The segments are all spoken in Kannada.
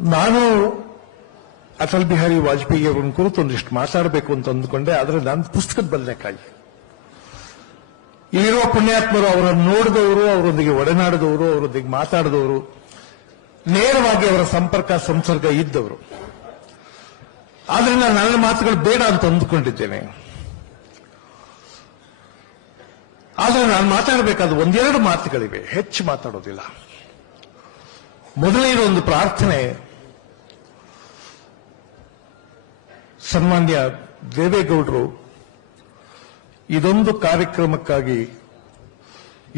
ನಾನು ಅಟಲ್ ಬಿಹಾರಿ ವಾಜಪೇಯಿ ಅವರನ್ನು ಕುರಿತು ಒಂದಿಷ್ಟು ಮಾತಾಡಬೇಕು ಅಂತ ಅಂದುಕೊಂಡೆ, ಆದರೆ ನಾನು ಪುಸ್ತಕದ ಬದನೆಕಾಯಿ ಇಲ್ಲಿರುವ ಪುಣ್ಯಾತ್ಮರು ಅವರನ್ನು ನೋಡಿದವರು, ಅವರೊಂದಿಗೆ ಒಡನಾಡಿದವರು, ಅವರೊಂದಿಗೆ ಮಾತಾಡಿದವರು, ನೇರವಾಗಿ ಅವರ ಸಂಪರ್ಕ, ಸಂಸರ್ಗ ಇದ್ದವರು. ಆದ್ರಿಂದ ನನ್ನ ಮಾತುಗಳು ಬೇಡ ಅಂತ ಅಂದುಕೊಂಡಿದ್ದೇನೆ. ಆದರೆ ನಾನು ಮಾತಾಡಬೇಕಾದ ಒಂದೆರಡು ಮಾತುಗಳಿವೆ, ಹೆಚ್ಚು ಮಾತಾಡೋದಿಲ್ಲ. ಮೊದಲನೇ ಒಂದು ಪ್ರಾರ್ಥನೆ. ಸನ್ಮಾನ್ಯ ದೇವೇಗೌಡರು, ಇದೊಂದು ಕಾರ್ಯಕ್ರಮಕ್ಕಾಗಿ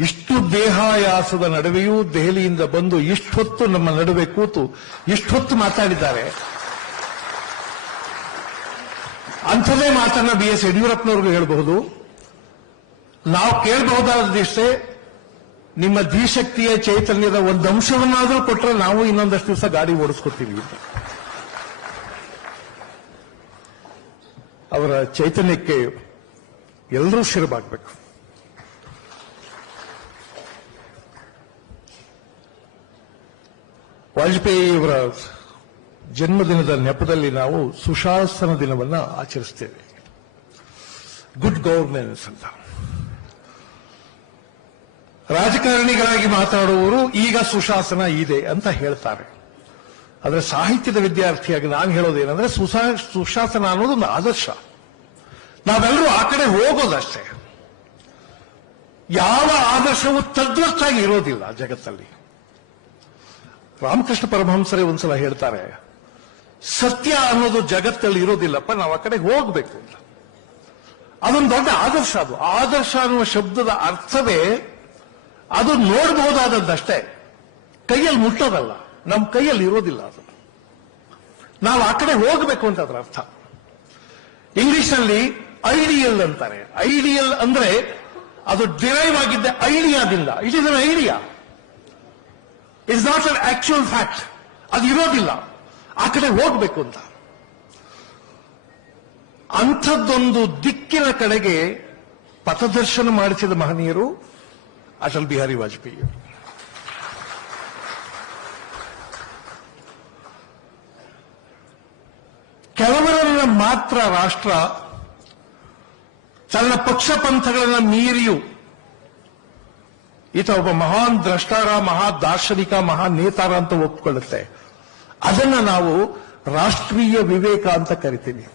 ಇಷ್ಟು ದೇಹಾಯಾಸದ ನಡುವೆಯೂ ದೆಹಲಿಯಿಂದ ಬಂದು ಇಷ್ಟೊತ್ತು ನಮ್ಮ ನಡುವೆ ಕೂತು ಇಷ್ಟೊತ್ತು ಮಾತಾಡಿದ್ದಾರೆ. ಅಂಥದೇ ಮಾತನ್ನ ಬಿ ಎಸ್ ಯಡಿಯೂರಪ್ಪನವ್ರಿಗೂ ಹೇಳಬಹುದು. ನಾವು ಕೇಳಬಹುದಾದದಿಷ್ಟೇ ನಿಮ್ಮ ಧೀಶಕ್ತಿಯ ಚೈತನ್ಯದ ಒಂದು ಅಂಶವನ್ನಾದರೂ ಕೊಟ್ಟರೆ ನಾವು ಇನ್ನೊಂದಷ್ಟು ದಿವಸ ಗಾಡಿ ಓಡಿಸ್ಕೊತೀವಿ ಅವರ ಚೈತನ್ಯಕ್ಕೆ ಎಲ್ಲರೂ ಶಿರಬಾಗಬೇಕು. ವಾಜಪೇಯಿಯವರ ಜನ್ಮದಿನದ ನೆಪದಲ್ಲಿ ನಾವು ಸುಶಾಸನ ದಿನವನ್ನ ಆಚರಿಸ್ತೇವೆ. ಗುಡ್ ಗವರ್ನೆನ್ಸ್ ಅಂತ. ರಾಜಕಾರಣಿಗಳಾಗಿ ಮಾತಾಡುವವರು ಈಗ ಸುಶಾಸನ ಇದೆ ಅಂತ ಹೇಳ್ತಾರೆ. ಆದರೆ ಸಾಹಿತ್ಯದ ವಿದ್ಯಾರ್ಥಿಯಾಗಿ ನಾನು ಹೇಳೋದೇನೆಂದ್ರೆ ಸುಶಾ ಸುಶಾಸನ ಅನ್ನೋದು ಒಂದು ಆದರ್ಶ. ನಾವೆಲ್ಲರೂ ಆ ಕಡೆ ಹೋಗೋದಷ್ಟೇ. ಯಾವ ಆದರ್ಶವೂ ತದ್ವತ್ತಾಗಿ ಇರೋದಿಲ್ಲ ಜಗತ್ತಲ್ಲಿ. ರಾಮಕೃಷ್ಣ ಪರಮಹಂಸರೇ ಒಂದ್ಸಲ ಹೇಳ್ತಾರೆ, ಸತ್ಯ ಅನ್ನೋದು ಜಗತ್ತಲ್ಲಿ ಇರೋದಿಲ್ಲಪ್ಪ, ನಾವು ಆ ಕಡೆ ಹೋಗ್ಬೇಕು ಅಂತ. ಅದೊಂದು ದೊಡ್ಡ ಆದರ್ಶ ಅದು. ಆದರ್ಶ ಅನ್ನುವ ಶಬ್ದದ ಅರ್ಥವೇ ಅದು ನೋಡಬಹುದಾದದ್ದಷ್ಟೇ. ಕೈಯಲ್ಲಿ ಮುಟ್ಟೋದಲ್ಲ. ನಮ್ಮ ಕೈಯಲ್ಲಿ ಇರೋದಿಲ್ಲ ಅದು. ನಾವು ಆ ಕಡೆ ಹೋಗಬೇಕು ಅಂತ ಅದರ ಅರ್ಥ. ಇಂಗ್ಲಿಷ್ನಲ್ಲಿ ಐಡಿಯಲ್ ಅಂತಾರೆ. ಐಡಿಯಲ್ ಅಂದ್ರೆ ಅದು ಡಿರೈವ್ ಆಗಿದ್ದ ಐಡಿಯಾದಿಂದ. It is an idea it's not an actual fact ಅದು ಇರೋದಿಲ್ಲ. ಆ ಕಡೆ ಹೋಗ್ಬೇಕು ಅಂತ. ಅಂಥದ್ದೊಂದು ದಿಕ್ಕಿನ ಕಡೆಗೆ ಪಥದರ್ಶನ ಮಾಡಿಸಿದ ಮಹನೀಯರು ಅಟಲ್ ಬಿಹಾರಿ ವಾಜಪೇಯಿ ಕೆಲವರನ್ನ ಮಾತ್ರ ರಾಷ್ಟ್ರ, ತನ್ನ ಪಕ್ಷ ಪಂಥಗಳನ್ನು ಮೀರಿಯೂ. ಈತ ಒಬ್ಬ ಮಹಾನ್ ದ್ರಷ್ಟಾರ ಮಹಾ ದಾರ್ಶನಿಕ ಮಹಾ ನೇತಾರ ಅಂತ ಒಪ್ಪಿಕೊಳ್ಳುತ್ತೆ ಅದನ್ನ ನಾವು ರಾಷ್ಟ್ರೀಯ ವಿವೇಕ ಅಂತ ಕರಿತೀವಿ.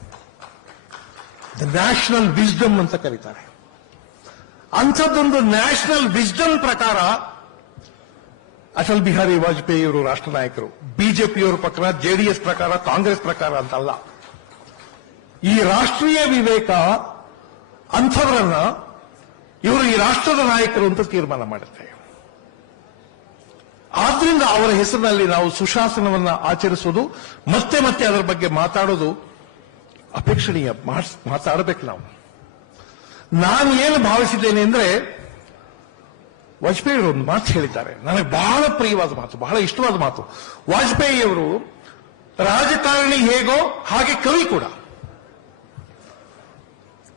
ದ ನ್ಯಾಷನಲ್ ವಿಸ್ಡಮ್ ಅಂತ ಕರೀತಾರೆ. ಅಂಥದ್ದೊಂದು ನ್ಯಾಷನಲ್ ವಿಸ್ಡಮ್ ಪ್ರಕಾರ ಅಟಲ್ ಬಿಹಾರಿ ವಾಜಪೇಯಿ ಅವರು ರಾಷ್ಟ್ರ ನಾಯಕರು. ಬಿಜೆಪಿಯವರ ಪ್ರಕಾರ ಜೆಡಿಎಸ್ ಪ್ರಕಾರ, ಕಾಂಗ್ರೆಸ್ ಪ್ರಕಾರ ಅಂತಲ್ಲ. ಈ ರಾಷ್ಟ್ರೀಯ ವಿವೇಕ ಅಂಥವರನ್ನ ಇವರು ಈ ರಾಷ್ಟ್ರದ ನಾಯಕರು ಅಂತ ತೀರ್ಮಾನ ಮಾಡುತ್ತೆ ಆದ್ರಿಂದ ಅವರ ಹೆಸರಿನಲ್ಲಿ ನಾವು ಸುಶಾಸನವನ್ನ ಆಚರಿಸೋದು, ಮತ್ತೆ ಮತ್ತೆ ಅದರ ಬಗ್ಗೆ ಮಾತಾಡೋದು ಅಪೇಕ್ಷಣೀಯ ಮಾತಾಡಬೇಕು ನಾವು. ನಾನು ಏನು ಭಾವಿಸಿದ್ದೇನೆ ಅಂದ್ರೆ, ವಾಜಪೇಯಿ ಒಂದು ಮಾತು ಹೇಳಿದ್ದಾರೆ. ನನಗೆ ಬಹಳ ಪ್ರಿಯವಾದ ಮಾತು, ಬಹಳ ಇಷ್ಟವಾದ ಮಾತು. ವಾಜಪೇಯಿ ಅವರು, ರಾಜಕಾರಣಿ ಹೇಗೋ ಹಾಗೆ ಕವಿ ಕೂಡ.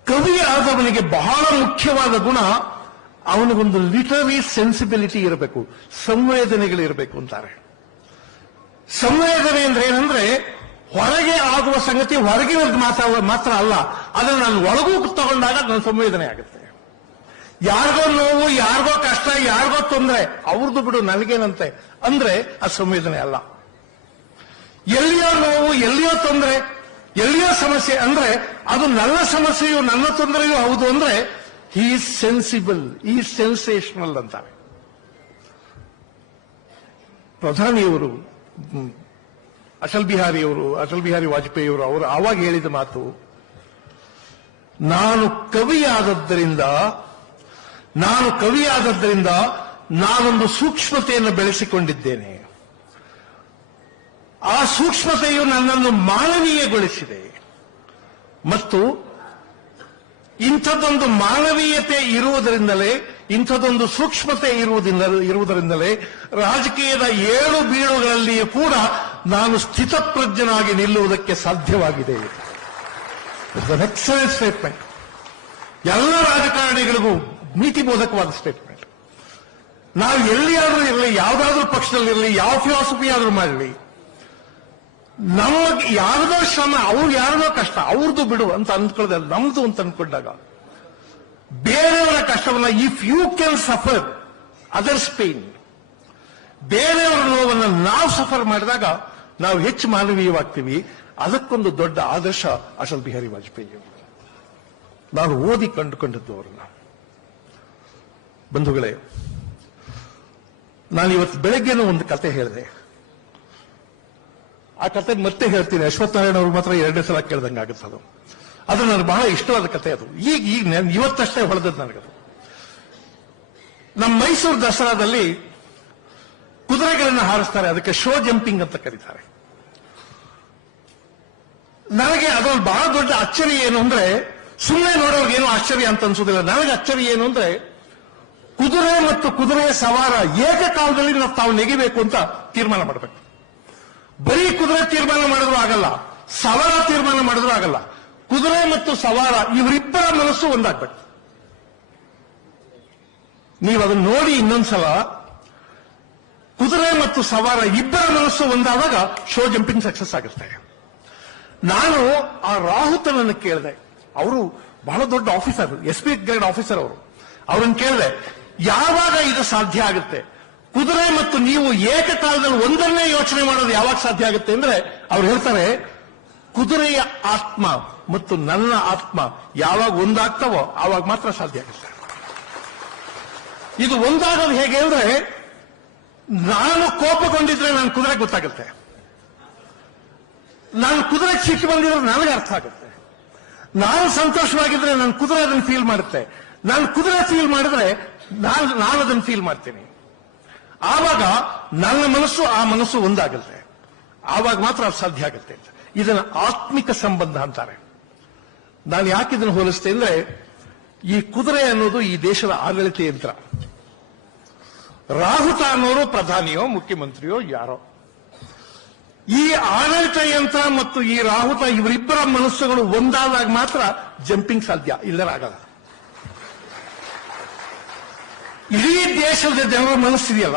ಕವಿ ಅವನಿಗೆ ಬಹಳ ಮುಖ್ಯವಾದ ಗುಣ ಅವನಿಗೊಂದು ಲಿಟರರಿ ಸೆನ್ಸಿಬಿಲಿಟಿ ಇರಬೇಕು, ಸಂವೇದನೆಗಳಿರಬೇಕು ಅಂತಾರೆ. ಸಂವೇದನೆ ಅಂದ್ರೆ ಏನಂದ್ರೆ ಹೊರಗೆ ಆಗುವ ಸಂಗತಿ ಹೊರಗಿನದ್ದು ಮಾತ್ರ ಮಾತ್ರ ಅಲ್ಲ. ಅದನ್ನು ನಾನು ಒಳಗೂ ತಗೊಂಡಾಗ ನನ್ನ ಸಂವೇದನೆ ಆಗುತ್ತೆ. ಯಾರಿಗೋ ನೋವು, ಯಾರಿಗೋ ಕಷ್ಟ, ಯಾರಿಗೋ ತೊಂದರೆ ಅವ್ರದ್ದು ಬಿಡು, ನನಗೇನಂತೆ. ಅಂದ್ರೆ ಆ ಸಂವೇದನೆ ಅಲ್ಲ. ಎಲ್ಲಿಯೋ ನೋವು, ಎಲ್ಲಿಯೋ ತೊಂದರೆ ಎಲ್ಲಿಯೋ ಸಮಸ್ಯೆ ಅಂದ್ರೆ ಅದು ನನ್ನ ಸಮಸ್ಯೆಯು ನನ್ನ ತೊಂದರೆಯೂ ಹೌದು ಅಂದ್ರೆ ಈ ಸೆನ್ಸಿಬಲ್ ಈ ಸೆನ್ಸೇಷನಲ್ ಅಂತಾರೆ. ಪ್ರಧಾನಿಯವರು ಅಟಲ್ ಬಿಹಾರಿಯವರು, ಅಟಲ್ ಬಿಹಾರಿ ವಾಜಪೇಯಿ ಅವರು ಅವರು ಆವಾಗ ಹೇಳಿದ ಮಾತು, ನಾನು ಕವಿಯಾದದ್ದರಿಂದ ನಾನು ಕವಿಯಾದದ್ದರಿಂದ ನಾನೊಂದು ಸೂಕ್ಷ್ಮತೆಯನ್ನು ಬೆಳೆಸಿಕೊಂಡಿದ್ದೇನೆ. ಆ ಸೂಕ್ಷ್ಮತೆಯು ನನ್ನನ್ನು ಮಾನವೀಯಗೊಳಿಸಿದೆ. ಮತ್ತು ಇಂಥದ್ದೊಂದು ಮಾನವೀಯತೆ ಇರುವುದರಿಂದಲೇ ಇಂಥದೊಂದು ಸೂಕ್ಷ್ಮತೆ ಇರುವುದರಿಂದ ಇರುವುದರಿಂದಲೇ ರಾಜಕೀಯದ ಏಳು ಬೀಳುಗಳಲ್ಲಿಯೂ ಕೂಡ ನಾನು ಸ್ಥಿತಪ್ರಜ್ಞನಾಗಿ ನಿಲ್ಲುವುದಕ್ಕೆ ಸಾಧ್ಯವಾಗಿದೆ. ಎಕ್ಸಲೆಂಟ್ ಸ್ಟೇಟ್ಮೆಂಟ್ ಎಲ್ಲ ರಾಜಕಾರಣಿಗಳಿಗೂ ನೀತಿಬೋಧಕವಾದ ಸ್ಟೇಟ್ಮೆಂಟ್ ನಾವು ಎಲ್ಲಿಯಾದರೂ ಇರಲಿ, ಯಾವುದಾದ್ರೂ ಪಕ್ಷದಲ್ಲಿರಲಿ, ಯಾವ ಫಿಲಾಸಫಿ ಆದರೂ ಮಾಡಲಿ ನಮಗೆ ಯಾರದೋ ಶ್ರಮ ಅವ್ರು ಯಾರದೋ ಕಷ್ಟ ಅವ್ರದ್ದು ಬಿಡು ಅಂತ ಅಂದ್ಕೊಳ್ಳದೆ ನಮ್ದು ಅಂತ ಅಂದ್ಕೊಂಡಾಗ ಬೇರೆಯವರ ಕಷ್ಟವನ್ನ if you can suffer others pain ಬೇರೆಯವರ ನೋವನ್ನು ನಾವು ಸಫರ್ ಮಾಡಿದಾಗ ನಾವು ಹೆಚ್ಚು ಮಾನವೀಯವಾಗ್ತೀವಿ. ಅದಕ್ಕೊಂದು ದೊಡ್ಡ ಆದರ್ಶ ಅಟಲ್ ಬಿಹಾರಿ ವಾಜಪೇಯಿ ನಾನು ಓದಿ ಕಂಡುಕೊಂಡದ್ದು ಅವರನ್ನ. ಬಂಧುಗಳೇ, ನಾನು ಇವತ್ತು ಬೆಳಗ್ಗೆನೂ ಒಂದು ಕತೆ ಹೇಳಿದೆ. ಆ ಕತೆ ಮತ್ತೆ ಹೇಳ್ತೀನಿ. ಅಶ್ವತ್ಥನಾರಾಯಣ ಅವರು ಮಾತ್ರ ಎರಡನೇ ಸಲ ಕೇಳ್ದಂಗೆ ಆಗುತ್ತೆ ಅದು. ಅದು ನನಗೆ ಬಹಳ ಇಷ್ಟವಾದ ಕತೆ ಅದು. ಈಗ ಈಗ ಇವತ್ತಷ್ಟೇ ಇವತ್ತಷ್ಟೇ ಹೊಳೆದದ್ದು ನನಗದು. ನಮ್ಮ ಮೈಸೂರು ದಸರಾದಲ್ಲಿ ಕುದುರೆಗಳನ್ನು ಹಾರಿಸ್ತಾರೆ. ಅದಕ್ಕೆ ಶೋ ಜಂಪಿಂಗ್ ಅಂತ ಕರೀತಾರೆ. ನನಗೆ ಅದೊಂದು ಬಹಳ ದೊಡ್ಡ ಅಚ್ಚರಿ ಏನು ಅಂದ್ರೆ ಸುಮ್ಮನೆ ನೋಡೋರ್ಗೆ ಏನು ಆಶ್ಚರ್ಯ ಅಂತ ಅನ್ಸೋದಿಲ್ಲ. ನನಗೆ ಅಚ್ಚರಿ ಏನು ಅಂದ್ರೆ, ಕುದುರೆ ಮತ್ತು ಕುದುರೆಯ ಸವಾರ ಏಕಕಾಲದಲ್ಲಿ ನಾವು ತಾವು ನೆಗಿಬೇಕು ಅಂತ ತೀರ್ಮಾನ ಮಾಡಬೇಕು. ಬರೀ ಕುದುರೆ ತೀರ್ಮಾನ ಮಾಡಿದ್ರು ಆಗಲ್ಲ ಸವಾರ ತೀರ್ಮಾನ ಮಾಡಿದ್ರು ಆಗಲ್ಲ. ಕುದುರೆ ಮತ್ತು ಸವಾರ ಇವರಿಬ್ಬರ ಮನಸ್ಸು ಒಂದಾಗ್ಬೇಕು ನೀವು ಅದನ್ನ ನೋಡಿ ಇನ್ನೊಂದ್ಸಲ, ಕುದುರೆ ಮತ್ತು ಸವಾರ ಇಬ್ಬರ ಮನಸ್ಸು ಒಂದಾದಾಗ ಶೋ ಜಂಪಿಂಗ್ ಸಕ್ಸಸ್ ಆಗುತ್ತೆ. ನಾನು ಆ ರಾಹುತನನ್ನು ಕೇಳಿದೆ. ಅವರು ಬಹಳ ದೊಡ್ಡ officer, S P grade officer ಅವರು. ಅವ್ರನ್ನ ಕೇಳಿದೆ, ಯಾವಾಗ ಇದು ಸಾಧ್ಯ ಆಗುತ್ತೆ? ಕುದುರೆ ಮತ್ತು ನೀವು ಏಕಕಾಲದಲ್ಲಿ ಒಂದನ್ನೇ ಯೋಚನೆ ಮಾಡೋದು ಯಾವಾಗ ಸಾಧ್ಯ ಆಗುತ್ತೆ ಅಂದ್ರೆ ಅವ್ರು ಹೇಳ್ತಾರೆ, ಕುದುರೆಯ ಆತ್ಮ ಮತ್ತು ನನ್ನ ಆತ್ಮ ಯಾವಾಗ ಒಂದಾಗ್ತವೋ ಆವಾಗ ಮಾತ್ರ ಸಾಧ್ಯ ಆಗುತ್ತೆ. ಇದು ಒಂದಾಗೋದು ಹೇಗೆ ಅಂದ್ರೆ, ನಾನು ಕೋಪಗೊಂಡಿದ್ರೆ ನನ್ನ ಕುದುರೆ ಗೊತ್ತಾಗುತ್ತೆ. ನಾನು ಕುದುರೆ ಸಿಟ್ಟು ಬಂದಿದ್ರೆ ನನಗೆ ಅರ್ಥ ಆಗುತ್ತೆ. ನಾನು ಸಂತೋಷವಾಗಿದ್ರೆ ನನ್ನ ಕುದುರೆ ಅದನ್ನು ಫೀಲ್ ಮಾಡುತ್ತೆ. ನಾನು ಕುದುರೆ ಫೀಲ್ ಮಾಡಿದ್ರೆ ನಾನು ನಾನು ಅದನ್ನು ಫೀಲ್ ಮಾಡ್ತೀನಿ. ಆವಾಗ ನನ್ನ ಮನಸ್ಸು ಆ ಮನಸ್ಸು ಒಂದಾಗುತ್ತೆ ಆವಾಗ ಮಾತ್ರ ಅದು ಸಾಧ್ಯ ಆಗುತ್ತೆ ಇದನ್ನ ಆತ್ಮಿಕ ಸಂಬಂಧ ಅಂತಾರೆ. ನಾನು ಯಾಕೆ ಇದನ್ನು ಹೋಲಿಸ್ತೇನೆ ಅಂದ್ರೆ, ಈ ಕುದುರೆ ಅನ್ನೋದು ಈ ದೇಶದ ಆಡಳಿತ ಯಂತ್ರ. ರಾಹುತ ಅನ್ನೋರು ಪ್ರಧಾನಿಯೋ, ಮುಖ್ಯಮಂತ್ರಿಯೋ, ಯಾರೋ. ಈ ಆಡಳಿತ ಯಂತ್ರ ಮತ್ತು ಈ ರಾಹುತ ಇವರಿಬ್ಬರ ಮನಸ್ಸುಗಳು ಒಂದಾದಾಗ ಮಾತ್ರ ಜಂಪಿಂಗ್ ಸಾಧ್ಯ, ಇಲ್ಲರಾಗಲ್ಲ. ಇಡೀ ದೇಶದ ಜನರ ಮನಸ್ಸಿದೆಯಲ್ಲ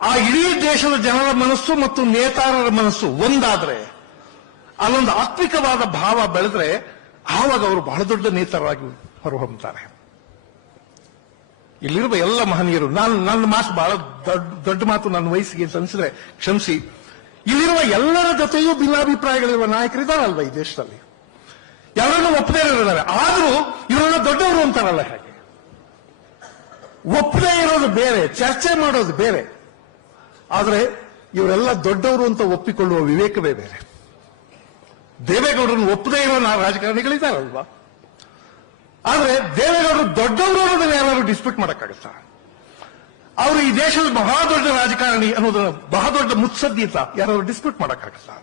ಆ ಇಡೀ ದೇಶದ ಜನರ ಮನಸ್ಸು ಮತ್ತು ನೇತಾರರ ಮನಸ್ಸು ಒಂದಾದ್ರೆ, ಅಲ್ಲೊಂದು ಆತ್ಮಿಕವಾದ ಭಾವ ಬೆಳೆದ್ರೆ ಆವಾಗ ಅವರು ಬಹಳ ದೊಡ್ಡ ನೇತಾರರಾಗಿ ಹೊರಹೊಮ್ಮುತ್ತಾರೆ. ಇಲ್ಲಿರುವ ಎಲ್ಲ ಮಹನೀಯರು, ನಾನು, ನನ್ನ ಮಾತು ಬಹಳ ದೊಡ್ಡ ದೊಡ್ಡ ಮಾತು ನನ್ನ ವಯಸ್ಸಿಗೆ ಸನ್ಸಿದ್ರೆ ಕ್ಷಮಿಸಿ. ಇಲ್ಲಿರುವ ಎಲ್ಲರ ಜೊತೆಯೂ ಭಿನ್ನಾಭಿಪ್ರಾಯಗಳಿರುವ ನಾಯಕರಿದ್ದಾರಲ್ವ ಈ ದೇಶದಲ್ಲಿ? ಎಲ್ಲರನ್ನೂ ಒಪ್ಪದೇ ಇರೋದಾರೆ ಆದರೂ ಇವರನ್ನ ದೊಡ್ಡವರು ಅಂತಾರಲ್ಲ ಹಾಗೆ? ಒಪ್ಪದೇ ಇರೋದು ಬೇರೆ, ಚರ್ಚೆ ಮಾಡೋದು ಬೇರೆ. ಆದರೆ ಇವರೆಲ್ಲ ದೊಡ್ಡವರು ಅಂತ ಒಪ್ಪಿಕೊಳ್ಳುವ ವಿವೇಕವೇ ಬೇರೆ. ದೇವೇಗೌಡರನ್ನು ಒಪ್ಪದೇ ಇರೋ ನಾವು ರಾಜಕಾರಣಿಗಳಿದ್ದಾರಲ್ವಾ ಆದರೆ ದೇವೇಗೌಡರು ದೊಡ್ಡವರು ಅನ್ನೋದನ್ನ ಯಾರು ಡಿಸ್ಪ್ಯೂಟ್ ಮಾಡಕ್ಕಾಗತ್ತಾ? ಅವರು ಈ ದೇಶದ ಬಹಳ ದೊಡ್ಡ ರಾಜಕಾರಣಿ ಅನ್ನೋದನ್ನ ಬಹಳ ದೊಡ್ಡ ಅಂತ ಯಾರಾದ್ರು ಡಿಸ್ಪ್ಯೂಟ್ ಮಾಡಕ್ಕಾಗತ್ತಾ?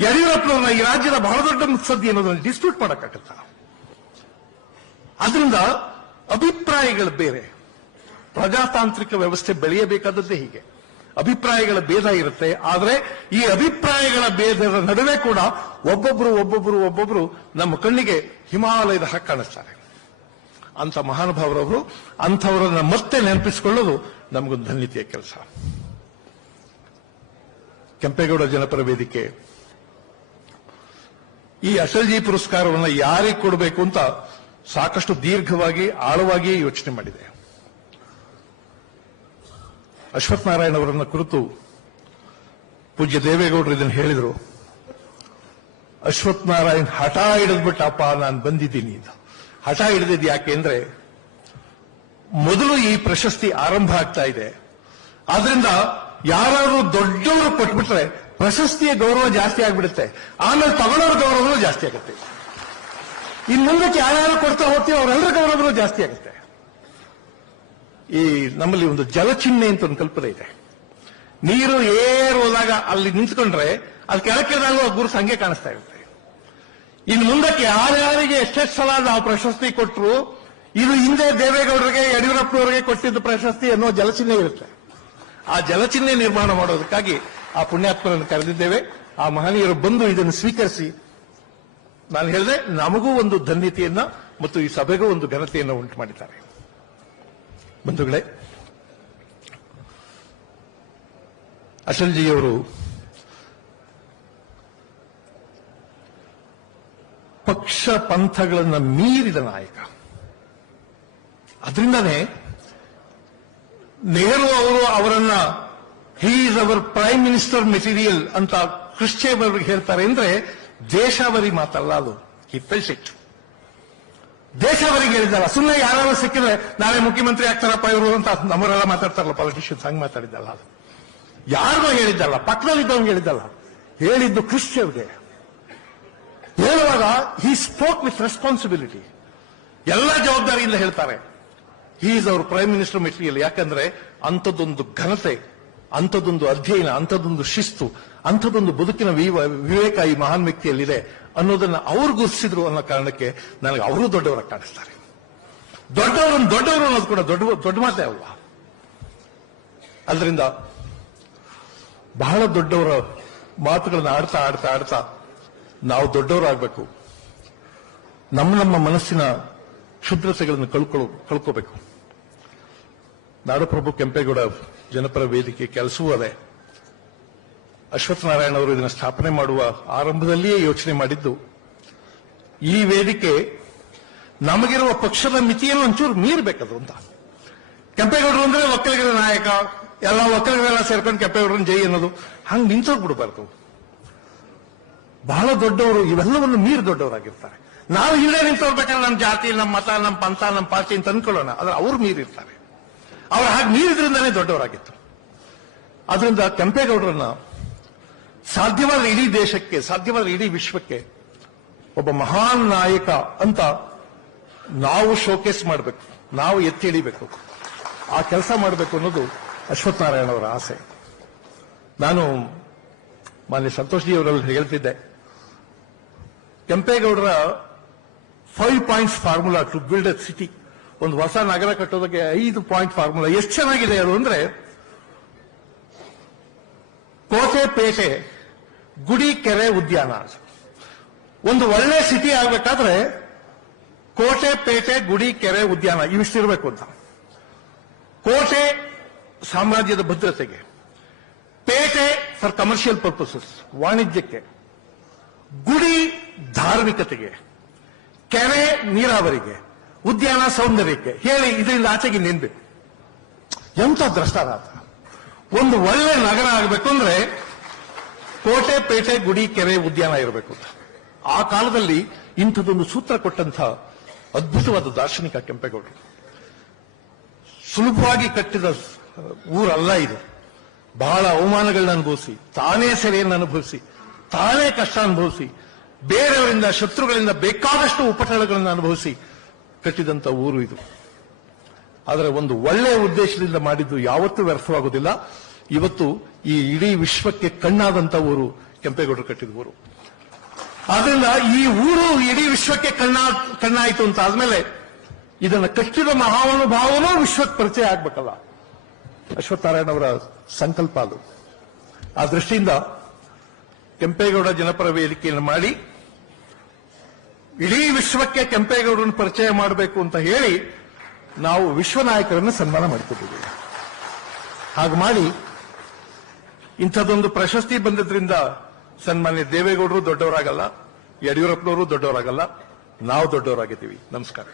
ಯಡಿಯೂರಪ್ಪನವ್ರನ್ನ ಈ ರಾಜ್ಯದ ಬಹಳ ದೊಡ್ಡ ಮುತ್ಸದ್ದಿ ಅನ್ನೋದನ್ನ ಡಿಸ್ಪ್ಯೂಟ್ ಮಾಡಕ್ಕಾಗತ್ತಾ? ಅದರಿಂದ ಅಭಿಪ್ರಾಯಗಳು ಬೇರೆ. ಪ್ರಜಾತಾಂತ್ರಿಕ ವ್ಯವಸ್ಥೆ ಬೆಳೆಯಬೇಕಾದದ್ದೇ ಹೀಗೆ. ಅಭಿಪ್ರಾಯಗಳ ಭೇದ ಇರುತ್ತೆ, ಆದರೆ ಈ ಅಭಿಪ್ರಾಯಗಳ ಭೇದದ ನಡುವೆ ಕೂಡ ಒಬ್ಬೊಬ್ರು ಒಬ್ಬೊಬ್ರು ಒಬ್ಬೊಬ್ರು ನಮ್ಮ ಕಣ್ಣಿಗೆ ಹಿಮಾಲಯದ ಹಾಗೆ ಕಾಣಿಸ್ತಾರೆ. ಅಂತ ಮಹಾನುಭಾವರವರು ಅಂಥವರನ್ನ ಮತ್ತೆ ನೆನಪಿಸಿಕೊಳ್ಳೋದು ನಮಗೊಂದು ಧನ್ಯತೆಯ ಕೆಲಸ. ಕೆಂಪೇಗೌಡ ಜನಪರ ವೇದಿಕೆ. ಈ ಅಟಲ್ಜಿ ಪುರಸ್ಕಾರವನ್ನು ಯಾರಿಗೆ ಕೊಡಬೇಕು ಅಂತ ಸಾಕಷ್ಟು ದೀರ್ಘವಾಗಿ ಆಳವಾಗಿ ಯೋಚನೆ ಮಾಡಿದೆ. ಅಶ್ವಥ್ ನಾರಾಯಣ ಅವರನ್ನ ಕುರಿತು ಪೂಜ್ಯ ದೇವೇಗೌಡರು ಇದನ್ನು ಹೇಳಿದರು. ಅಶ್ವಥ್ ನಾರಾಯಣ್ ಹಠ ಹಿಡಿದ್ಬಿಟ್ಟಪ್ಪ ನಾನು ಬಂದಿದ್ದೀನಿ ಹಠ ಹಿಡಿದಿದ್ದು ಯಾಕೆ ಅಂದ್ರೆ, ಮೊದಲು ಈ ಪ್ರಶಸ್ತಿ ಆರಂಭ ಆಗ್ತಾ ಇದೆ. ಆದ್ರಿಂದ ಯಾರಾದ್ರೂ ದೊಡ್ಡವರು ಕೊಟ್ಬಿಟ್ರೆ ಪ್ರಶಸ್ತಿಯ ಗೌರವ ಜಾಸ್ತಿ ಆಗ್ಬಿಡುತ್ತೆ. ಆಮೇಲೆ ತಗೊಳ್ಳೋರ ಗೌರವನೂ ಜಾಸ್ತಿ ಆಗುತ್ತೆ. ಇನ್ನು ಮುಂದಕ್ಕೆ ಯಾರ್ಯಾರು ಕೊಡ್ತಾ ಹೋಗ್ತೀವಿ ಅವರೆಲ್ಲರ ಗೌರವನೂ ಜಾಸ್ತಿ ಆಗುತ್ತೆ. ಈ ನಮ್ಮಲ್ಲಿ ಒಂದು ಜಲಚಿಹ್ನೆ ಅಂತ ಒಂದು ಕಲ್ಪನೆ ಇದೆ. ನೀರು ಏರು ಹೋದಾಗ ಅಲ್ಲಿ ನಿಂತ್ಕೊಂಡ್ರೆ ಅಲ್ಲಿ ಆ ಗುರು ಸಂಖ್ಯೆ ಕಾಣಿಸ್ತಾ ಇರುತ್ತೆ. ಇನ್ನು ಮುಂದಕ್ಕೆ ಯಾರ್ಯಾರಿಗೆ ಎಷ್ಟೆಷ್ಟು ಸಲ ನಾವು ಪ್ರಶಸ್ತಿ ಕೊಟ್ಟರು ಇದು ಹಿಂದೆ ದೇವೇಗೌಡರಿಗೆ, ಯಡಿಯೂರಪ್ಪನವರಿಗೆ ಕೊಟ್ಟಿದ್ದ ಪ್ರಶಸ್ತಿ ಅನ್ನೋ ಜಲಚಿಹ್ನೆ ಇರುತ್ತೆ. ಆ ಜಲಚಿಹ್ನೆ ನಿರ್ಮಾಣ ಮಾಡೋದಕ್ಕಾಗಿ ಆ ಪುಣ್ಯಾತ್ಮರನ್ನು ಕರೆದಿದ್ದೇವೆ. ಆ ಮಹನೀಯರು ಬಂದು ಇದನ್ನು ಸ್ವೀಕರಿಸಿ. ನಾನು ಹೇಳಿದೆ, ನಮಗೂ ಒಂದು ಧನ್ಯತೆಯನ್ನ ಮತ್ತು ಈ ಸಭೆಗೂ ಒಂದು ಘನತೆಯನ್ನು ಉಂಟು ಮಾಡಿದ್ದಾರೆ ಬಂಧುಗಳೇ, ಅಟಲ್ಜಿಯವರು ಪಕ್ಷ ಪಂಥಗಳನ್ನು ಮೀರಿದ ನಾಯಕ. ಅದರಿಂದನೇ ನೆಹರು ಅವರು ಅವರನ್ನ is our prime minister material ಅಂತ ಕ್ರಿಶ್ಚಿಯನ್ ಹೇಳ್ತಾರೆ ಅಂದ್ರೆ ದೇಶಾವರಿ ಮಾತಲ್ಲ ಅದು. ಇಟ್ ಇಟ್ ಹೇಳಿದ್ದಲ್ಲ. ಸುಮ್ಮನೆ ಯಾರು ಸಿಕ್ಕಿದ್ರೆ ನಾಳೆ ಮುಖ್ಯಮಂತ್ರಿ ಆಗ್ತಾರಪ್ಪ ಇವರು ಅಂತ ನಮ್ಮರೆಲ್ಲ ಮಾತಾಡ್ತಾರಲ್ಲ ಪಾಲಿಟಿಷಿಯನ್ಸ್ ಹಂಗೆ ಮಾತಾಡಿದ್ದಲ್ಲ ಯಾರಿಗೋ ಹೇಳಿದ್ದಲ್ಲ, ಪಕ್ಕದಲ್ಲಿದ್ದವ್ರಿಗೆ ಹೇಳಿದ್ದಲ್ಲ. ಹೇಳಿದ್ದು ಕ್ರಿಶ್ಚಿಯನ್ಗೆ. ಹೇಳುವಾಗ ಹಿ ಸ್ಪೋಕ್ ವಿತ್ ರೆಸ್ಪಾನ್ಸಿಬಿಲಿಟಿ ಎಲ್ಲ ಜವಾಬ್ದಾರಿಯಿಂದ ಹೇಳ್ತಾರೆ. Is our prime minister material ಯಾಕಂದ್ರೆ ಅಂಥದ್ದೊಂದು ಘನತೆ, ಅಂಥದ್ದೊಂದು ಅಧ್ಯಯನ, ಅಂಥದ್ದೊಂದು ಶಿಸ್ತು, ಅಂಥದ್ದೊಂದು ಬದುಕಿನ ವಿವ- ವಿವೇಕ ಈ ಮಹಾನ್ ವ್ಯಕ್ತಿಯಲ್ಲಿದೆ. ಅನ್ನೋದನ್ನ ಅವ್ರು ಗುರುತಿಸಿದ್ರು ಅನ್ನೋ ಕಾರಣಕ್ಕೆ ನನಗೆ ಅವರು ದೊಡ್ಡವರ ಕಾಣಿಸ್ತಾರೆ. ದೊಡ್ಡವರನ್ನು ದೊಡ್ಡವರು ಅನ್ನೋದು ಕೂಡ ದೊಡ್ಡ ದೊಡ್ಡ ಮಾತೇ ಅಲ್ವಾ? ಅದರಿಂದ ಬಹಳ ದೊಡ್ಡವರ ಮಾತುಗಳನ್ನ ಆಡ್ತಾ ಆಡ್ತಾ ಆಡ್ತಾ ನಾವು ದೊಡ್ಡವರಾಗಬೇಕು. ನಮ್ಮ ನಮ್ಮ ಮನಸ್ಸಿನ ಕ್ಷುದ್ರತೆಗಳನ್ನು ಕಳ್ಕೊಳ್ಳೋ ಕಳ್ಕೋಬೇಕು. ನಾಡಪ್ರಭು ಕೆಂಪೇಗೌಡ ಜನಪರ ವೇದಿಕೆ ಕೆಲಸವೂ ಅದೇ. ಅಶ್ವತ್ಥನಾರಾಯಣ ಅವರು ಇದನ್ನು ಸ್ಥಾಪನೆ ಮಾಡುವ ಆರಂಭದಲ್ಲಿಯೇ ಯೋಚನೆ ಮಾಡಿದ್ದು, ಈ ವೇದಿಕೆ ನಮಗಿರುವ ಪಕ್ಷದ ಮಿತಿಯನ್ನು ಒಂಚೂರು ಮೀರಬೇಕದು ಅಂತ. ಕೆಂಪೇಗೌಡರು ಅಂದ್ರೆ ಒಕ್ಕಲಿಗರ ನಾಯಕ, ಎಲ್ಲ ಒಕ್ಕಲಿಗರೆಲ್ಲ ಸೇರ್ಕೊಂಡು ಕೆಂಪೇಗೌಡರನ್ನ ಜೈ ಅನ್ನೋದು ಹಂಗೆ ನಿಂತೋಗ್ಬಿಡ್ಬಾರ್ದು ಬಹಳ ದೊಡ್ಡವರು, ಇವೆಲ್ಲವನ್ನು ಮೀರಿ ದೊಡ್ಡವರಾಗಿರ್ತಾರೆ. ನಾವು ಹಿಂದೆ ನಿಂತೋಗ್ಬೇಕಾದ್ರೆ ನಮ್ಮ ಜಾತಿ, ನಮ್ಮ ಮತ, ನಮ್ಮ ಪಂಥ, ನಮ್ಮ ಪಾರ್ಟಿ ಅಂತ ಅನ್ಕೊಳ್ಳೋಣ. ಆದ್ರೆ ಅವ್ರು ಮೀರಿರ್ತಾರೆ. ಅವ್ರು ಹಾಗೆ ಮೀರಿದ್ರಿಂದಾನೇ ದೊಡ್ಡವರಾಗಿತ್ತು. ಅದರಿಂದ ಕೆಂಪೇಗೌಡರನ್ನ ಸಾಧ್ಯವಾದ ಇಡೀ ದೇಶಕ್ಕೆ, ಸಾಧ್ಯವಾದ ಇಡೀ ವಿಶ್ವಕ್ಕೆ ಒಬ್ಬ ಮಹಾನ್ ನಾಯಕ ಅಂತ ನಾವು ಶೋಕೇಸ್ ಮಾಡಬೇಕು, ನಾವು ಎತ್ತಿ ಹಿಡಿಬೇಕು. ಆ ಕೆಲಸ ಮಾಡಬೇಕು ಅನ್ನೋದು ಅಶ್ವತ್ಥನಾರಾಯಣ ಅವರ ಆಸೆ. ನಾನು ಮಾನ್ಯ ಸಂತೋಷ್ ಜಿ ಅವರಲ್ಲಿ ಹೇಳ್ತಿದ್ದೆ, ಕೆಂಪೇಗೌಡರ five points formula to build a city ಒಂದು ಹೊಸ ನಗರ ಕಟ್ಟೋದಕ್ಕೆ ಐದು ಪಾಯಿಂಟ್ ಫಾರ್ಮುಲಾ ಎಷ್ಟು ಚೆನ್ನಾಗಿದೆ ಅದು ಅಂದ್ರೆ ಕೋಟೆ ಪೇಟೆ ಗುಡಿ, ಕೆರೆ, ಉದ್ಯಾನ. ಒಂದು ಒಳ್ಳೆ ಸಿಟಿ ಆಗ್ಬೇಕಾದ್ರೆ ಕೋಟೆ, ಪೇಟೆ, ಗುಡಿ, ಕೆರೆ, ಉದ್ಯಾನ ಇವಿಷ್ಟಿರಬೇಕು ಅಂತ. ಕೋಟೆ ಸಾಮ್ರಾಜ್ಯದ ಭದ್ರತೆಗೆ, ಪೇಟೆ ಫಾರ್ ಕಮರ್ಷಿಯಲ್ ಪರ್ಪಸಸ್ ವಾಣಿಜ್ಯಕ್ಕೆ, ಗುಡಿ ಧಾರ್ಮಿಕತೆಗೆ, ಕೆರೆ ನೀರಾವರಿಗೆ, ಉದ್ಯಾನ ಸೌಂದರ್ಯಕ್ಕೆ. ಹೇಳಿ, ಇದರಿಂದ ಆಚೆಗೆ ನಿನ್ಬೇಕು ಎಂತ ಭ್ರಷ್ಟಾಚಾರ ಒಂದು ಒಳ್ಳೆ ನಗರ ಆಗಬೇಕು ಅಂದ್ರೆ ಕೋಟೆ, ಪೇಟೆ, ಗುಡಿ, ಕೆರೆ ಉದ್ಯಾನ ಇರಬೇಕು ಆ ಕಾಲದಲ್ಲಿ ಇಂಥದ್ದೊಂದು ಸೂತ್ರ ಕೊಟ್ಟಂತ ಅದ್ಭುತವಾದ ದಾರ್ಶನಿಕ ಕೆಂಪೇಗೌಡರು. ಸುಲಭವಾಗಿ ಕಟ್ಟಿದ ಊರಲ್ಲ ಇದು. ಬಹಳ ಅವಮಾನಗಳನ್ನ ಅನುಭವಿಸಿ, ತಾನೇ ಸೆರೆಯನ್ನು ಅನುಭವಿಸಿ, ತಾನೇ ಕಷ್ಟ ಅನುಭವಿಸಿ, ಬೇರೆಯವರಿಂದ, ಶತ್ರುಗಳಿಂದ ಬೇಕಾದಷ್ಟು ಉಪಟಳಗಳನ್ನು ಅನುಭವಿಸಿ ಕಟ್ಟಿದಂತ ಊರು ಇದು. ಆದರೆ ಒಂದು ಒಳ್ಳೆಯ ಉದ್ದೇಶದಿಂದ ಮಾಡಿದ್ದು ಯಾವತ್ತೂ ವ್ಯರ್ಥವಾಗುವುದಿಲ್ಲ ಇವತ್ತು ಈ ಇಡೀ ವಿಶ್ವಕ್ಕೆ ಕಣ್ಣಾದಂತ ಊರು ಕೆಂಪೇಗೌಡರು ಕಟ್ಟಿದ ಊರು. ಆದ್ರಿಂದ ಈ ಊರು ಇಡೀ ವಿಶ್ವಕ್ಕೆ ಕಣ್ಣ, ಕಣ್ಣಾಯಿತು ಅಂತ ಆದ್ಮೇಲೆ ಇದನ್ನು ಕಟ್ಟಿದ ಮಹಾನುಭಾವನು ವಿಶ್ವಕ್ಕೆ ಪರಿಚಯ ಆಗ್ಬೇಕಲ್ಲ. ಅಶ್ವತ್ಥನಾರಾಯಣ ಅವರ ಸಂಕಲ್ಪ ಅದು. ಆ ದೃಷ್ಟಿಯಿಂದ ಕೆಂಪೇಗೌಡ ಜನಪರ ವೇದಿಕೆಯನ್ನು ಮಾಡಿ, ಇಡೀ ವಿಶ್ವಕ್ಕೆ ಕೆಂಪೇಗೌಡರನ್ನು ಪರಿಚಯ ಮಾಡಬೇಕು ಅಂತ ಹೇಳಿ ನಾವು ವಿಶ್ವ ನಾಯಕರನ್ನು ಸನ್ಮಾನ ಮಾಡ್ತಿದ್ದೀವಿ. ಹಾಗೆ ಮಾಡಿ ಇಂಥದ್ದೊಂದು ಪ್ರಶಸ್ತಿ ಬಂದದ್ರಿಂದ ಸನ್ಮಾನ್ಯ ದೇವೇಗೌಡರು ದೊಡ್ಡವರಾಗಲ್ಲ ಯಡಿಯೂರಪ್ಪನವರು ದೊಡ್ಡವರಾಗಲ್ಲ ನಾವು ದೊಡ್ಡವರಾಗಿದ್ದೀವಿ. ನಮಸ್ಕಾರ.